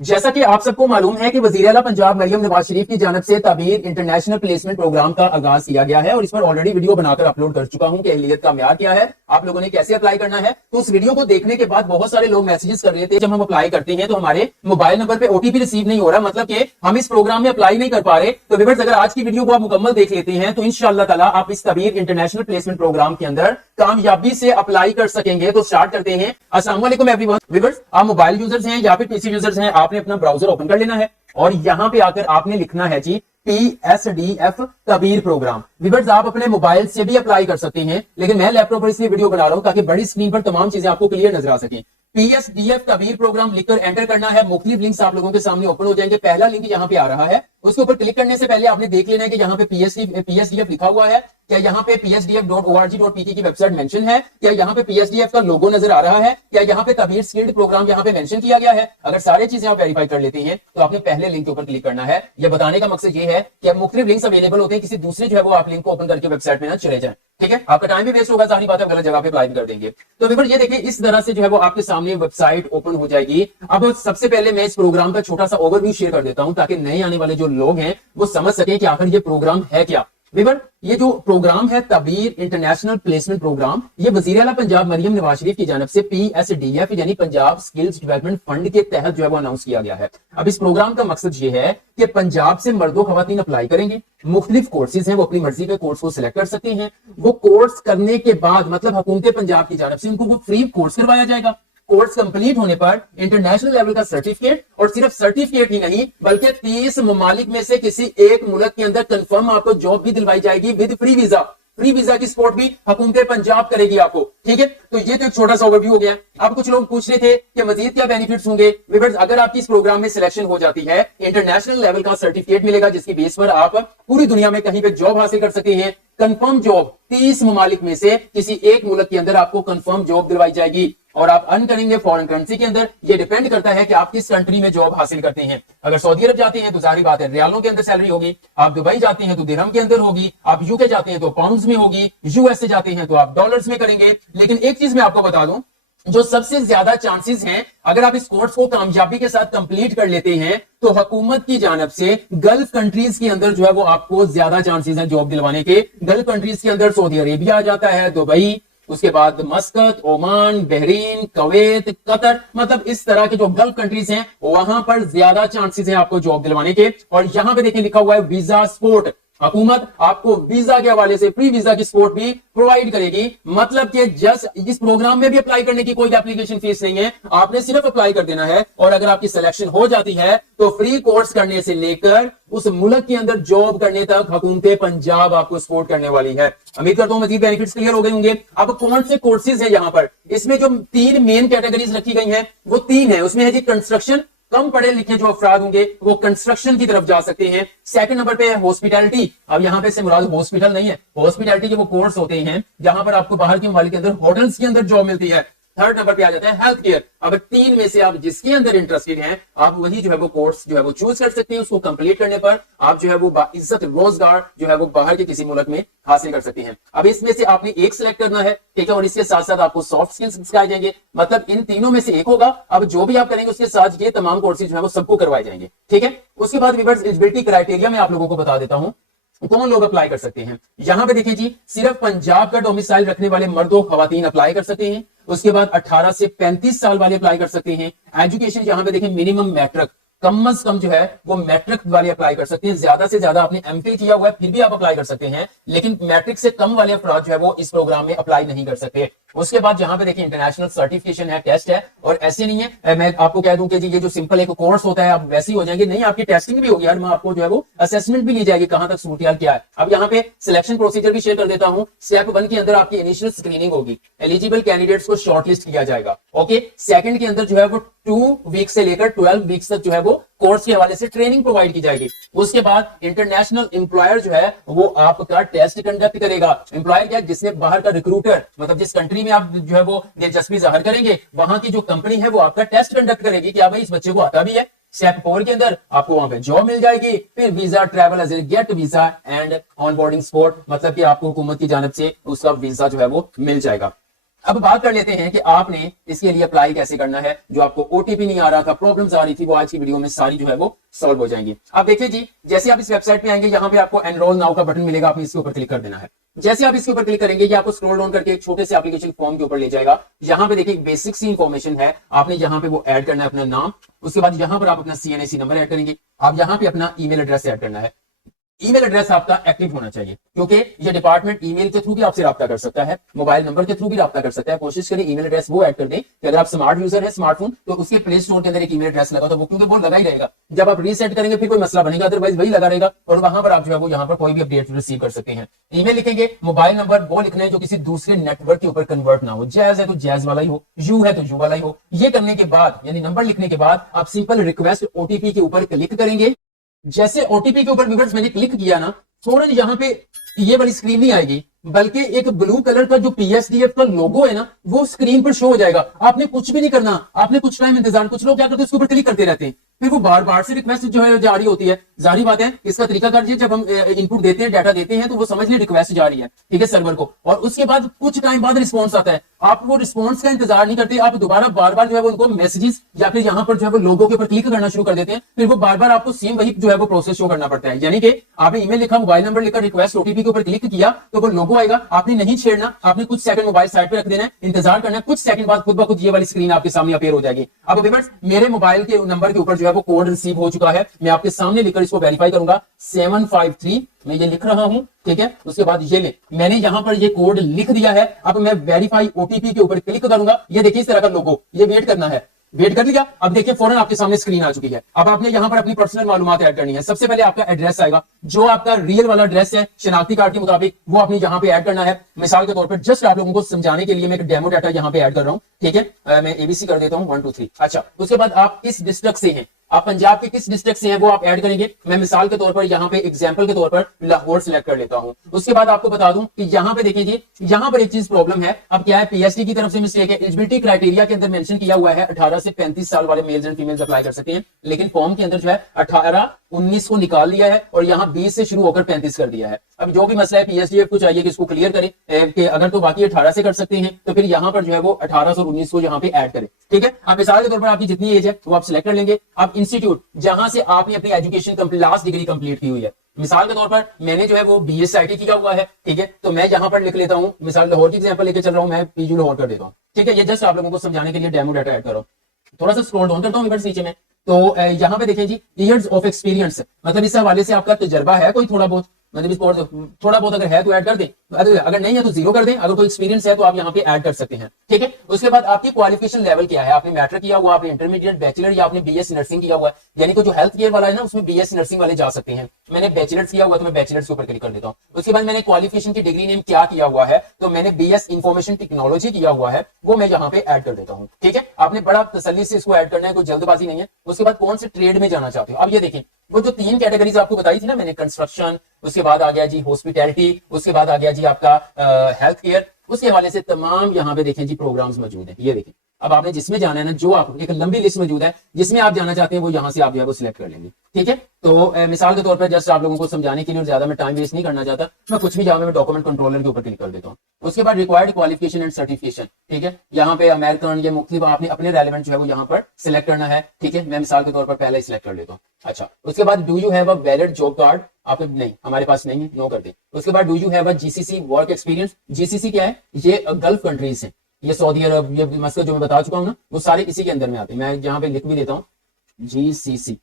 जैसा कि आप सबको मालूम है कि वज़ीर आला पंजाब मरियम नवाज शरीफ की जानिब से ताबीर इंटरनेशनल प्लेसमेंट प्रोग्राम का आगाज किया गया है और इस पर ऑलरेडी वीडियो बनाकर अपलोड कर चुका हूं कि अहलियत का म्यार क्या है, आप लोगों ने कैसे अप्लाई करना है। तो उस वीडियो को देखने के बाद बहुत सारे लोग मैसेजेस कर रहे थे, जब हम अप्लाई करते हैं तो हमारे मोबाइल नंबर पे ओटीपी रिसीव नहीं हो रहा, मतलब कि हम इस प्रोग्राम में अप्लाई नहीं कर पा रहे। तो व्यूअर्स, अगर आज की वीडियो को आप मुकम्मल देख लेते हैं तो इंशाअल्लाह ताला आप इस ताबीर इंटरनेशनल प्लेसमेंट प्रोग्राम के अंदर कामयाबी से अप्लाई कर सकेंगे। तो स्टार्ट करते हैं। अस्सलाम वालेकुम एवरीवन। व्यूअर्स, आप मोबाइल यूजर्स हैं या फिर पीसी यूजर्स हैं, आपने अपना ब्राउजर ओपन कर लेना है और यहां पे आकर आपने लिखना है जी PSDF ताबीर प्रोग्राम। व्यूअर्स, आप अपने मोबाइल से भी अप्लाई कर सकते हैं, लेकिन मैं लैपटॉप पर इसलिए वीडियो बना रहा हूं ताकि बड़ी स्क्रीन पर तमाम चीजें आपको क्लियर नजर आ सके। PSDF ताबीर प्रोग्राम लिखकर एंटर करना है। मुख्तलिफ लिंक्स आप लोगों के सामने ओपन हो जाएंगे। पहला लिंक यहाँ पे आ रहा है, उसके ऊपर क्लिक करने से पहले आपने देख लेना है कि यहाँ पे PSDF लिखा हुआ है। क्या यहाँ पे psdf.org.pt की वेबसाइट मेंशन है? क्या यहाँ पे PSDF का लोगो नजर आ रहा है? क्या यहाँ पे ताबीर स्किल्ड प्रोग्राम यहाँ पे मेंशन किया गया है? अगर सारी चीजें आप वेरीफाई कर लेते हैं तो आपने पहले लिंक के ऊपर क्लिक करना है। ये बताने का मकसद ये है कि अब मुख्तलिफ लिंक्स अवेलेबल होते हैं, किसी दूसरे जो है वो आप लिंक को ओपन करके वेबसाइट में ना चले जाए। ठीक है, आपका टाइम भी वेस्ट होगा, सारी बात आप गलत जगह पे अप्लाई कर देंगे। तो व्यूअर्स, ये देखिए इस तरह से जो है वो आपके सामने वेबसाइट ओपन हो जाएगी। अब सबसे पहले मैं इस प्रोग्राम का छोटा सा ओवरव्यू शेयर कर देता हूं ताकि नए आने वाले जो लोग हैं वो समझ सकें कि आखिर ये प्रोग्राम है क्या। व्यूअर्स, ये जो प्रोग्राम है ताबीर इंटरनेशनल प्लेसमेंट प्रोग्राम, ये वज़ीर आला पंजाब मरियम नवाज शरीफ की जानिब से PSDF यानी पंजाब स्किल्स डेवलपमेंट फंड के तहत जो है वो अनाउंस किया गया है। अब इस प्रोग्राम का मकसद ये है कि पंजाब से मर्दों खवातीन अप्लाई करेंगे। मुख्तलिफ कोर्सेज हैं, वो अपनी मर्जी के कोर्स को सिलेक्ट कर सकते हैं। वो कोर्स करने के बाद मतलब हुकूमत पंजाब की जानिब से उनको वो फ्री कोर्स करवाया जाएगा। कोर्स कंप्लीट होने पर इंटरनेशनल लेवल का सर्टिफिकेट, और सिर्फ सर्टिफिकेट ही नहीं बल्कि 30 ममालिक में से किसी एक मुल्क के अंदर कंफर्म आपको जॉब भी दिलवाई जाएगी with free visa. Free visa की सपोर्ट भी हुकूमत पंजाब करेगी आपको। ठीक है, तो ये तो एक छोटा सा ओवरव्यू हो गया। अब कुछ लोग पूछ रहे थे कि मजीद क्या बेनिफिट्स होंगे। व्यूअर्स, अगर आपकी इस प्रोग्राम में सिलेक्शन हो जाती है, इंटरनेशनल लेवल का सर्टिफिकेट मिलेगा जिसकी बेस पर आप पूरी दुनिया में कहीं पे जॉब हासिल कर सकते हैं। कंफर्म जॉब 30 ममालिक में से किसी एक मुल्क के अंदर आपको कंफर्म जॉब दिलवाई जाएगी और आप अर्न करेंगे फॉरेन करेंसी के अंदर। ये डिपेंड करता है कि आप किस कंट्री में जॉब हासिल करते हैं। अगर सऊदी अरब जाते हैं तो जाहिर बात है रियालों के अंदर सैलरी होगी, आप दुबई जाते हैं तो दिरहम के अंदर होगी, आप यूके जाते हैं तो पाउंड्स में होगी, यूएस से जाते हैं तो आप डॉलर्स में करेंगे। लेकिन एक चीज मैं आपको बता दूं, जो सबसे ज्यादा चांसेस हैं, अगर आप इस कोर्स को कामयाबी के साथ कंप्लीट कर लेते हैं तो हुकूमत की जानब से गल्फ कंट्रीज के अंदर जो है वो आपको ज्यादा चांसेस हैं जॉब दिलवाने के। गल्फ कंट्रीज के अंदर सऊदी अरेबिया आ जाता है, दुबई, उसके बाद मस्कत, ओमान, बहरीन, कुवैत, कतर, मतलब इस तरह के जो गल्फ कंट्रीज हैं वहां पर ज्यादा चांसेस हैं आपको जॉब दिलवाने के। और यहां पे देखिए लिखा हुआ है वीजा सपोर्ट। हुकूमत आपको वीजा के हवाले से फ्री वीजा की सपोर्ट भी प्रोवाइड करेगी। मतलब कि जस्ट इस प्रोग्राम में भी अप्लाई करने की कोई एप्लीकेशन फीस नहीं है, आपने सिर्फ अप्लाई कर देना है। और अगर आपकी सिलेक्शन हो जाती है तो फ्री कोर्स करने से लेकर उस मुल्क के अंदर जॉब करने तक हुकूमत पंजाब आपको सपोर्ट करने वाली है। उम्मीद करता हूं मजीद बेनिफिट्स क्लियर हो गए होंगे। अब कौन से कोर्सेज है यहाँ पर, इसमें जो 3 मेन कैटेगरीज रखी गई हैं वो 3 है। उसमें है जी कंस्ट्रक्शन, कम पढ़े लिखे जो अफराद होंगे वो कंस्ट्रक्शन की तरफ जा सकते हैं। सेकंड नंबर पे है हॉस्पिटैलिटी। अब यहाँ पे से मुराद हॉस्पिटल नहीं है, हॉस्पिटैलिटी के वो कोर्स होते हैं जहां पर आपको बाहर के ममालिक के अंदर होटल्स के अंदर जॉब मिलती है। थर्ड नंबर पे आ जाता है हेल्थ केयर। अब 3 में से आप जिसके अंदर इंटरेस्टेड हैं आप वही जो है वो कोर्स जो है वो चूज कर सकते हैं। उसको कंप्लीट करने पर आप जो है वो बाइज्जत रोजगार जो है वो बाहर के किसी मुल्क में हासिल कर सकते हैं। अब इसमें से आपने एक सिलेक्ट करना है, ठीक है, और इसके साथ साथ आपको सॉफ्ट स्किल्स सिखाए जाएंगे। मतलब इन तीनों में से एक होगा। अब जो भी आप करेंगे उसके साथ ये तमाम कोर्सेज जो है वो सबको करवाए जाएंगे। ठीक है, उसके बाद व्यूअर्स एलिजिबिलिटी क्राइटेरिया में आप लोगों को बता देता हूं कौन लोग अप्लाई कर सकते हैं। यहां पे देखिए जी, सिर्फ पंजाब का डोमिसाइल रखने वाले मर्दों खवातीन अप्लाई कर सकते हैं। उसके बाद 18 से 35 साल वाले अप्लाई कर सकते हैं। एजुकेशन यहां पे देखिए मिनिमम मैट्रिक, कम अज कम जो है वो मैट्रिक वाले अप्लाई कर सकते हैं। ज्यादा से ज्यादा आपने एमफिल किया हुआ है फिर भी आप अप्लाई कर सकते हैं, लेकिन मैट्रिक से कम वाले अफराद जो है वो इस प्रोग्राम में अप्लाई नहीं कर सकते। उसके बाद यहां पे देखिए इंटरनेशनल सर्टिफिकेशन है, टेस्ट है। और ऐसे नहीं है मैं आपको कह दूं कि जी ये जो सिंपल एक कोर्स होता है आप वैसे ही हो जाएंगे, नहीं, आपकी टेस्टिंग भी होगी, मैं आपको जो है वो असेसमेंट भी ली जाएगी कहां तक सूरत क्या है। अब यहाँ पे सिलेक्शन प्रोसीजर भी शेयर कर देता हूं। स्टेप 1 के अंदर आपकी इनिशियल स्क्रीनिंग होगी, एलिजिबल कैंडिडेट्स को शॉर्टलिस्ट किया जाएगा। ओके, सेकंड के अंदर जो है वो 2 वीक से लेकर 12 वीक्स तक जो है वो कोर्स के हवाले से ट्रेनिंग प्रोवाइड की जाएगी। उसके बाद इंटरनेशनल एम्प्लॉयर जो है वो आपका टेस्ट कंडक्ट करेगा। एम्प्लॉयर क्या, जिसने बाहर का रिक्रूटर, मतलब जिस कंट्री में आप जो है वो दिलचस्पी जाहिर करेंगे वहां की जो कंपनी है वो आपका टेस्ट कंडक्ट करेगी कि भाई इस बच्चे को आता भी है। स्टेप 4 के अंदर आपको वहां पे जॉब मिल जाएगी। फिर visa, travel as get visa and onboarding support, मतलब कि आपको हुकूमत की जानिब से उसका वीजा जो है वो मिल जाएगा। अब बात कर लेते हैं कि आपने इसके लिए अप्लाई कैसे करना है। जो आपको ओटीपी नहीं आ रहा था, प्रॉब्लम्स आ रही थी, वो आज की वीडियो में सारी जो है वो सॉल्व हो जाएंगी। अब देखिए जी, जैसे आप इस वेबसाइट पे आएंगे, यहाँ पे आपको एनरोल नाउ का बटन मिलेगा, आपने इसके ऊपर क्लिक कर देना है। जैसे आप इसके ऊपर क्लिक करेंगे, ये आपको स्क्रॉल डाउन करके एक छोटे से एप्लीकेशन फॉर्म के ऊपर ले जाएगा। यहाँ पे देखिए एक बेसिक सी इंफॉर्मेशन है, आपने यहाँ पे वो ऐड करना है अपना नाम, उसके बाद यहाँ पर आप अपना CNAC नंबर ऐड करेंगे, आप यहाँ पे अपना ईमेल एड्रेस ऐड करना है। ईमेल एड्रेस आपका एक्टिव होना चाहिए, क्योंकि ये डिपार्टमेंट ईमेल के थ्रू भी आपसे राब्ता कर सकता है, मोबाइल नंबर के थ्रू भी राब्ता कर सकता है। कोशिश करें ईमेल एड्रेस वो ऐड कर दें कि अगर आप स्मार्ट यूजर है स्मार्टफोन, तो उसके प्ले स्टोर के अंदर एक ईमेल एड्रेस लगा, तो वो क्योंकि वो लगा ही रहेगा। जब आप रीसेट करेंगे फिर कोई मसला बनेगा, अदरवाइज वही लगा रहेगा और वहां पर आप जो है वो यहाँ पर कोई भी अपडेट रिसीव कर सकते हैं। ईमेल लिखेंगे, मोबाइल नंबर वो लिखना है जो किसी दूसरे नेटवर्क के ऊपर कन्वर्ट ना हो। जैज है तो जैज वाला ही हो, यू है तो यू वाला ही हो। ये करने के बाद, यानी नंबर लिखने के बाद, आप सिंपल रिक्वेस्ट ओटीपी के ऊपर क्लिक करेंगे। जैसे ओटीपी के ऊपर व्यूअर्स मैंने क्लिक किया ना, फौरन यहाँ पे ये वाली स्क्रीन नहीं आएगी, बल्कि एक ब्लू कलर का जो PSDF का लोगो है ना, वो स्क्रीन पर शो हो जाएगा। आपने कुछ भी नहीं करना, आपने कुछ टाइम इंतजार, कुछ लोग क्या करते हैं उसके ऊपर क्लिक करते रहते हैं, फिर वो बार बार से रिक्वेस्ट जो है जारी होती है। जारी बात है, इसका तरीका कर, जब हम इनपुट देते हैं, डाटा देते हैं, तो वो समझ लें रिक्वेस्ट जारी है, ठीक है, सर्वर को, और उसके बाद कुछ टाइम बाद रिस्पॉन्स आता है। आप वो रिस्पॉन्स का इंतजार नहीं करते, आप दोबारा बार बार जो है वो उनको मैसेजेस या फिर यहाँ पर जो है वो लोगों के ऊपर क्लिक करना शुरू कर देते हैं, फिर वो बार बार आपको सेम वही जो है वो प्रोसेस शो करना पड़ता है। यानी कि आपने ईमेल लिखा, मोबाइल नंबर लिखा, रिक्वेस्ट ओटीपी के ऊपर क्लिक किया, तो वो लोगो आएगा, आपने नहीं छेड़ना, आपने कुछ सेकंड मोबाइल साइड पे रख देना है, इंतजार करना है, कुछ सेकंड बाद खुद ब खुद ये वाली स्क्रीन आपके सामने अपीयर हो जाएगी। अब व्यूअर्स, मेरे मोबाइल के नंबर के ऊपर जो है वो कोड रिसीव हो चुका है, मैं आपके सामने लिखकर इसको वेरीफाई करूंगा। 753 मैं ये लिख रहा हूं, ठीक है। उसके बाद ये मैंने यहां पर ये कोड लिख दिया है। अब मैं वेरीफाई ओटीपी के ऊपर क्लिक करूंगा, ये देखिए इस तरह का लोगो, ये वेट करना है, वेट कर लिया। अब देखिए फौरन आपके सामने स्क्रीन आ चुकी है। अब आपने यहां पर अपनी पर्सनल मालूमात ऐड करनी है। सबसे पहले आपका एड्रेस आएगा, जो आपका रियल वाला एड्रेस है शनाख्ती कार्ड के मुताबिक, वो आपने यहां पे ऐड करना है। मिसाल के तौर पर जस्ट आप लोगों को समझाने के लिए मैं एक डेमो डाटा यहां पे ऐड कर रहा हूं, ठीक है। मैं ABC कर देता हूं 1 2 3। अच्छा, उसके बाद आप किस डिस्ट्रिक्ट से हैं, आप पंजाब के किस डिस्ट्रिक्ट से हैं वो आप ऐड करेंगे। मैं मिसाल के तौर पर यहाँ पे एग्जांपल के तौर पर लाहौर सिलेक्ट कर लेता हूं। उसके बाद आपको बता दूं कि यहाँ पे देखिए जी, यहाँ पर एक चीज प्रॉब्लम है। अब क्या है, पीएसटी की तरफ से मिस्टेक है। एलिजिबिलिटी क्राइटेरिया के अंदर मेंशन किया हुआ है 18 से 35 साल वाले मेल्स एंड फीमेल्स अप्लाई कर सकते हैं, लेकिन फॉर्म के अंदर जो है 18 19 को निकाल दिया है और यहाँ 20 से शुरू होकर 35 कर दिया है। अब जो भी मसला है PSDF को चाहिए कि इसको क्लियर करें, कि अगर तो बाकी 18 से कर सकते हैं तो फिर यहाँ पर जो है वो 18 और 19 को यहाँ पे ऐड करें, ठीक है। अब मिसाल के तौर पर आपकी जितनी एज है वो आप सिलेक्ट कर लेंगे। अब इंस्टीट्यूट जहां से आपने अपनी एजुकेशन लास्ट डिग्री कंप्लीट की हुई है, मिसाल के तौर पर मैंने जो है वो BSIT किया हुआ है, ठीक है, तो मैं यहाँ पर लिख लेता हूँ, मिसाल लाहौर की एग्जांपल लेके चल रहा हूँ, मैं PU लाहौर कर देता हूँ, ठीक है। ये जस्ट आप लोगों को समझाने के लिए डेमो डाटा ऐड कर रहा हूँ। थोड़ा सा स्क्रॉल डाउन करता हूँ नीचे में, तो यहाँ पे देखें जी, ईयर्स ऑफ एक्सपीरियंस, मतलब इस हवाले से आपका तजर्बा है कोई थोड़ा बहुत, मतलब इसको थोड़ा बहुत अगर है तो ऐड कर दें, अगर नहीं है तो 0 कर दें। अगर कोई एक्सपीरियंस है तो आप यहाँ पे ऐड कर सकते हैं, ठीक है। उसके बाद आपकी क्वालिफिकेशन लेवल क्या है, आपने मैट्रिक किया हुआ, आपने इंटरमीडिएट, बैचलर या आपने BS नर्सिंग किया हुआ है। यानी कि जो हेल्थ केयर वाला है ना, उसमें BS नर्सिंग वाले जा सकते हैं। मैंने बैचलर्स किया हुआ तो मैं बैचलर्स के ऊपर क्लिक कर देता हूँ। उसके बाद मैंने क्वालिफिकेशन की डिग्री नेम क्या किया हुआ है, तो मैंने BS इंफॉर्मेशन टेक्नोलॉजी किया हुआ है, वो मैं यहाँ पे ऐड कर देता हूँ, ठीक है। आपने बड़ा तसल्ली से इसको ऐड करना है, कोई जल्दबाजी नहीं है। उसके बाद कौन से ट्रेड में जाना चाहते हो, अब ये देखें, वो जो 3 कैटेगरीज आपको बताई थी ना मैंने, कंस्ट्रक्शन, उसके बाद आ गया जी हॉस्पिटैलिटी, उसके बाद आ गया जी आपका हेल्थ केयर, उसके हवाले से तमाम यहाँ पे देखें जी प्रोग्राम्स मौजूद हैं। ये देखें, अब आपने जिसमें जाना है ना, जो आप एक लंबी लिस्ट मौजूद है, जिसमें आप जाना चाहते हैं वो यहाँ से आप जो है वो सिलेक्ट कर लेंगे, ठीक है। तो मिसाल के तौर पर जस्ट आप लोगों को समझाने के लिए, और ज्यादा मैं टाइम वेस्ट नहीं करना चाहता, मैं कुछ भी जाऊँ, मैं डॉक्यूमेंट कंट्रोलर के ऊपर क्लिक कर देता हूँ। उसके बाद रिक्वायर्ड क्वालिफिकेशन एंड सर्टिफिकेशन, ठीक है, यहाँ पे अमेरिकन या मुख्तलिफ आपने अपने रेलेवेंट जो है वो यहाँ पर सिलेक्ट करना है, ठीक है। मैं मिसाल के तौर पर पहले ही सिलेक्ट कर लेता हूँ। अच्छा, उसके बाद do you have a valid job card, आप नहीं, हमारे पास नहीं है, नो कर दे। उसके बाद do you have a GCC work experience, GCC क्या है, ये गल्फ कंट्रीज है, ये सऊदी अरब, ये मसला जो मैं बता चुका हूँ ना, वो सारे इसी के अंदर में आते हैं। मैं यहाँ पे लिख भी देता हूँ GCC,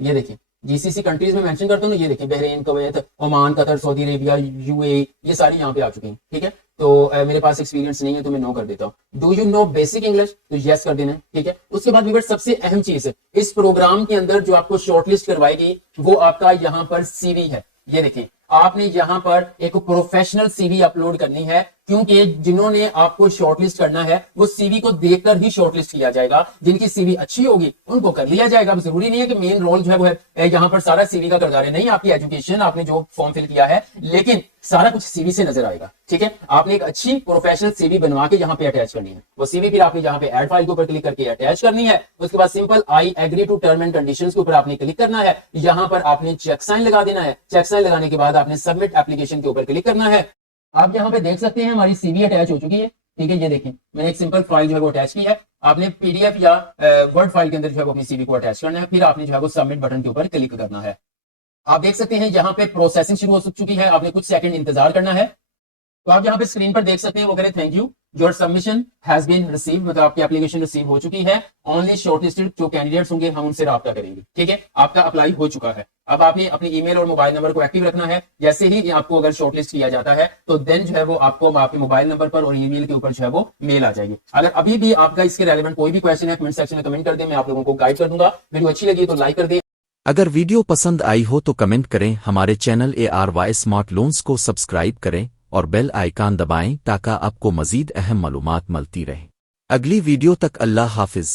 ये देखिए GCC कंट्रीज में मेंशन करता हूँ ना, ये देखिए Bahrain, Kuwait, Oman, Qatar, Saudi Arabia, UAE, ये सारी यहाँ पे आ चुकी हैं, ठीक है। तो मेरे पास एक्सपीरियंस नहीं है तो मैं नो कर देता हूँ। Do you know basic English, तो यस कर देना है, ठीक है। उसके बाद व्यूअर्स सबसे अहम चीज है इस प्रोग्राम के अंदर जो आपको शॉर्टलिस्ट करवाएगी, वो आपका यहाँ पर CV है। ये देखिए, आपने यहाँ पर एक प्रोफेशनल CV अपलोड करनी है, क्योंकि जिन्होंने आपको शॉर्टलिस्ट करना है वो CV को देखकर ही शॉर्टलिस्ट किया जाएगा। जिनकी CV अच्छी होगी उनको कर लिया जाएगा। अब जरूरी नहीं है कि मेन रोल जो है वो है यहाँ पर सारा CV का किरदार है, नहीं, आपकी एजुकेशन, आपने जो फॉर्म फिल किया है, लेकिन सारा कुछ CV से नजर आएगा, ठीक है। आपने एक अच्छी प्रोफेशनल CV बनवा के यहाँ पे अटैच करनी है। वो CV फिर आपने यहाँ पे ऐड फाइल के ऊपर क्लिक करके अटैच करनी है। उसके बाद simple I agree to term and conditions के ऊपर आपने क्लिक करना है। यहाँ पर आपने चेक साइन लगा देना है। चेक साइन लगाने के बाद आपने सबमिट एप्लीकेशन के ऊपर क्लिक करना है। आप यहाँ पे देख सकते हैं हमारी CV अटैच हो चुकी है, ठीक है, ये देखें मैंने एक सिंपल फाइल जो है वो अटैच की है। आपने पीडीएफ या वर्ड फाइल के अंदर जो है वो अपनी सीवी को अटैच करना है, फिर आपने जो है वो सबमिट बटन के ऊपर क्लिक करना है। आप देख सकते हैं यहाँ पे प्रोसेसिंग शुरू हो चुकी है, आपने कुछ सेकंड इंतजार करना है। तो आप यहाँ पे स्क्रीन पर देख सकते हैं वो कह रहे thank you your submission has been receive, मतलब आपकी एप्लीकेशन रिसीव हो चुकी है। ओनली शॉर्टलिस्टेड जो कैंडिडेट्स होंगे हम उनसे राब्ता करेंगे। ठीक है, आपका अप्लाई हो चुका है। अब आपने अपनी ईमेल और मोबाइल नंबर को एक्टिव रखना है। जैसे ही आपको अगर शॉर्टलिस्ट किया जाता है तो देन जो है वो आपको आपके मोबाइल नंबर पर और ईमेल के ऊपर जो है वो मेल आ जाएगी। अगर अभी भी आपका इसके रेलेवेंट कोई भी क्वेश्चन है कमेंट सेक्शन में कमेंट कर दे, मैं आप लोगों को गाइड कर दूंगा। वीडियो अच्छी लगी तो लाइक कर दे। अगर वीडियो पसंद आई हो तो कमेंट करें, हमारे चैनल ARY स्मार्ट लोन्स को सब्सक्राइब करें और बेल आइकन दबाएं ताकि आपको मजीद अहम मालूमात मिलती रहे। अगली वीडियो तक अल्लाह हाफिज।